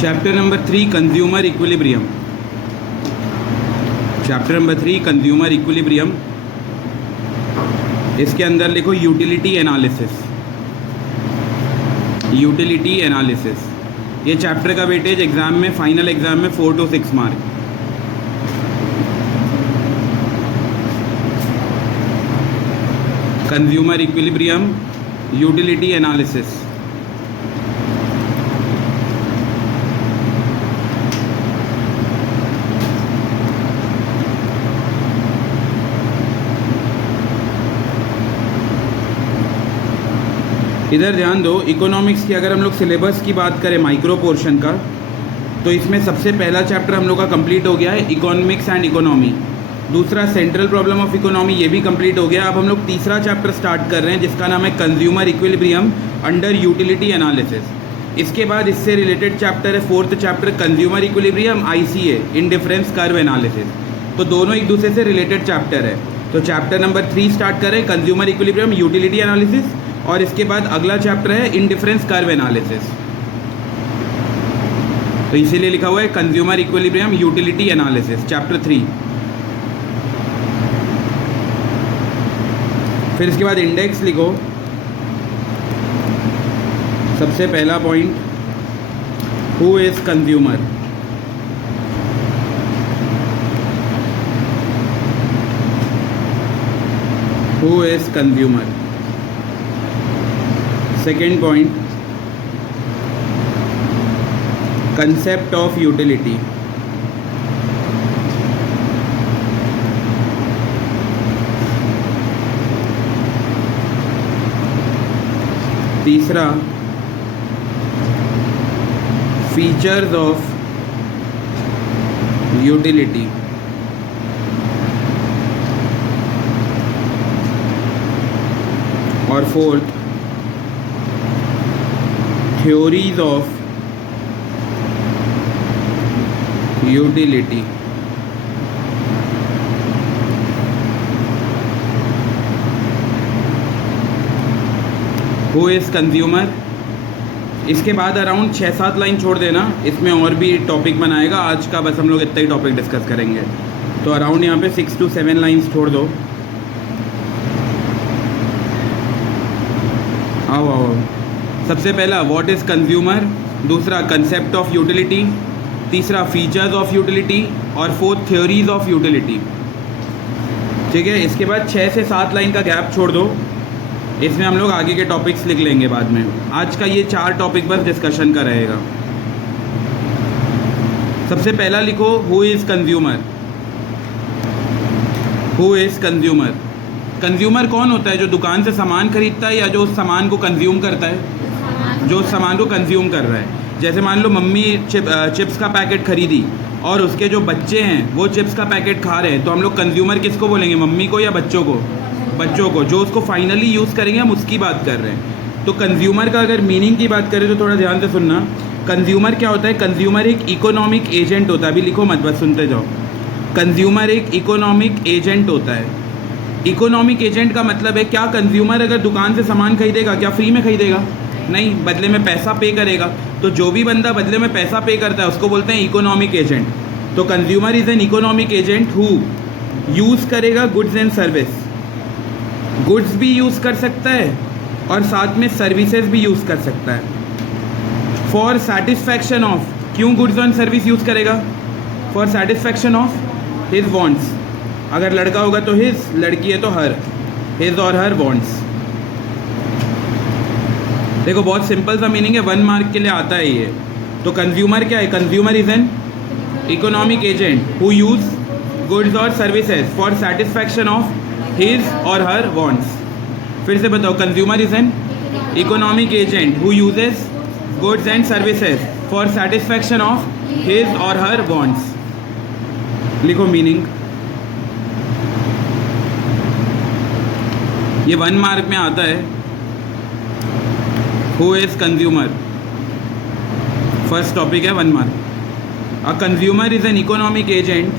Chapter number 3 consumer equilibrium. Chapter number 3 consumer equilibrium. इसके अंदर लिखो यूटिलिटी एनालिसिस। यूटिलिटी एनालिसिस ये चैप्टर का वेटेज एग्जाम में, फाइनल एग्जाम में 4 to 6 mark. Consumer equilibrium, utility analysis. इधर ध्यान दो, इकोनॉमिक्स की अगर हम लोग सिलेबस की बात करें माइक्रो पोर्शन का, तो इसमें सबसे पहला चैप्टर हम लोग का कंप्लीट हो गया है, इकोनॉमिक्स एंड इकोनॉमी। दूसरा सेंट्रल प्रॉब्लम ऑफ इकोनॉमी, ये भी कंप्लीट हो गया। अब हम लोग तीसरा चैप्टर स्टार्ट कर रहे हैं जिसका नाम है consumer equilibrium under utility analysis. इसके बाद इससे रिलेटेड चैप्टर है fourth chapter consumer equilibrium ICA, indifference curve analysis. तो दोनों एक दूसरे से रिलेटेड चैप्टर है। तो चैप्टर नंबर 3 स्टार्ट करें, कंज्यूमर इक्विलिब्रियम यूटिलिटी एनालिसिस, और इसके बाद अगला चैप्टर है इंडिफरेंस कर्व एनालिसिस। तो इसीलिए लिखा हुआ है consumer equilibrium utility analysis chapter 3। फिर इसके बाद इंडेक्स लिखो। सबसे पहला point, who is consumer. Who is consumer. Second point, concept of utility. तीसरा, फीचर्स ऑफ यूटिलिटी। और fourth, theories of utility. Who is consumer. इसके बाद अराउंड 6-7 लाइन छोड़ देना, इसमें और भी टॉपिक बनाएगा। आज का बस हम लोग इतना ही टॉपिक डिस्कस करेंगे। तो अराउंड यहाँ पे 6 to 7 लाइन्स छोड़ दो। आओ आओ। सबसे पहला व्हाट इज़ कंज्यूमर, दूसरा कंसेप्ट ऑफ यूटिलिटी, तीसरा फीचर्स ऑफ यूटिलिटी, और फोर्थ थ्योरीज ऑफ यूटिलिटी। ठीक है, इसके बाद 6 से 7 लाइन का गैप छोड़ दो। इसमें हम लोग आगे के टॉपिक्स लिख लेंगे बाद में। आज का ये 4 टॉपिक बस डिस्कशन का रहेगा। सबसे पहला लिखो, who is consumer. Who is consumer. Consumer कौन होता है? जो दुकान से सामान खरीदता है या जो उस सामान को कंज्यूम करता है? जो उस सामान को कंज्यूम कर रहा है। जैसे मान लो मम्मी चिप्स का पैकेट खरीदी और उसके जो बच्चे हैं वो चिप्स का पैकेट खा रहे हैं, तो हम लोग कंज्यूमर किसको बोलेंगे, मम्मी को या बच्चों को? बच्चों को। जो उसको फाइनली यूज़ करेंगे हम उसकी बात कर रहे हैं। तो कंज्यूमर का अगर मीनिंग की बात करें तो थोड़ा ध्यान से सुनना। कंज्यूमर क्या होता है? कंज्यूमर एक इकोनॉमिक एजेंट होता है। अभी लिखो मत, बस सुनते जाओ। कंज्यूमर एक इकोनॉमिक एजेंट होता है। इकोनॉमिक एजेंट का मतलब है, क्या कंज्यूमर अगर दुकान से सामान खरीदेगा क्या फ्री में खरीदेगा? नहीं, बदले में पैसा पे करेगा। तो जो भी बंदा बदले में पैसा पे करता है उसको बोलते हैं इकोनॉमिक एजेंट। तो consumer is an economic agent who use करेगा गुड्स एंड सर्विस। गुड्स भी यूज़ कर सकता है और साथ में सर्विसेज भी यूज़ कर सकता है। फॉर सेटिस्फैक्शन ऑफ, क्यों गुड्स एंड सर्विस यूज़ करेगा? For satisfaction of his wants. अगर लड़का होगा तो हिज, लड़की है तो हर, हिज और हर वॉन्ट्स। देखो बहुत सिंपल सा मीनिंग है, 1 मार्क के लिए आता है ये। तो कंज्यूमर क्या है? Consumer is an economic agent who use goods और services for satisfaction of his or her wants. फिर से बताओ, consumer is an economic agent who uses goods and services for satisfaction of his or her wants. लिखो meaning. ये 1 mark में आता है। Who is consumer, first topic है 1 mark. A consumer is an economic agent